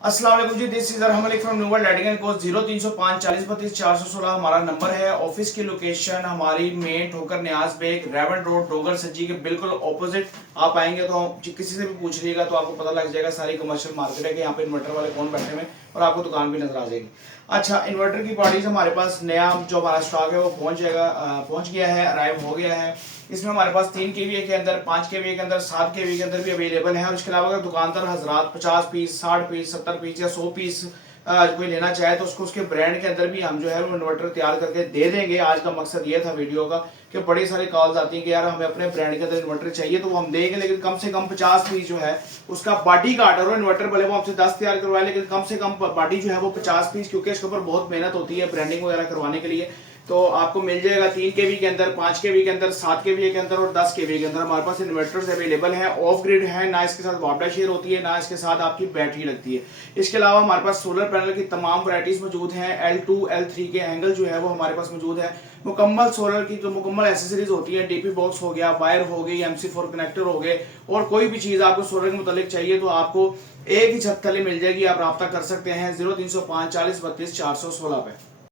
अस्सलाम वालेकुम ji, this is Arham from New World lighting and course 0305 40 32 416 हमारा नंबर है। ऑफिस की लोकेशन हमारी मेन ठोकर न्याज बेग रेवन रोड डोगर सज्जी के बिल्कुल ऑपोजिट। आप आएंगे तो किसी से भी पूछ लीजिएगा तो आपको पता लग जाएगा। सारी कमर्शियल मार्केट है कि यहाँ पे इन्वर्टर वाले कौन बैठे हुए हैं और आपको दुकान भी नजर आ जाएगी। अच्छा, इन्वर्टर की बॉडीज हमारे पास नया जो हमारा स्टॉक है वो पहुंच गया है, अराइव हो गया है। इसमें हमारे पास 3 kVA के अंदर, 5 kVA के अंदर, 7 kVA के अंदर भी अवेलेबल है। और इसके अलावा अगर दुकानदार हजरात 50 पीस, 60 पीस, 70 पीस या 100 पीस कोई लेना चाहे तो उसको उसके ब्रांड के अंदर भी हम जो है वो इन्वर्टर तैयार करके दे देंगे। आज का मकसद ये था वीडियो का कि बड़ी सारी कॉल्स आती हैं कि यार हमें अपने ब्रांड के अंदर इन्वर्टर चाहिए, तो वो हम देंगे, लेकिन कम से कम 50 पीस जो है उसका बाडी का ऑर्डर हो। इन्वर्टर भले वो हमसे 10 तैयार करवाए, लेकिन कम से कम बाडी जो है वो 50 पीस, क्योंकि इसके ऊपर बहुत मेहनत होती है ब्रांडिंग वगैरह करवाने के लिए। तो आपको मिल जाएगा 3 kV के अंदर, 5 kV के अंदर, 7 kVA के अंदर और 10 kV के अंदर। हमारे पास इन्वर्टर्स अवेलेबल है। ऑफ ग्रिड है, ना इसके साथ वापडा शेयर होती है, ना इसके साथ आपकी बैटरी लगती है। इसके अलावा हमारे पास सोलर पैनल की तमाम वैरायटीज मौजूद हैं। L2 L3 के एंगल जो है वो हमारे पास मौजूद है। मुकम्मल सोलर की जो मुकम्मल एसेसरीज होती है, डीपी बॉक्स हो गया, वायर हो गई, MC4 कनेक्टर हो गए, और कोई भी चीज आपको सोलर के मुतालिक चाहिए तो आपको एक ही छत तले मिल जाएगी। आप रब्ता कर सकते हैं 0305 40 32 416 पे।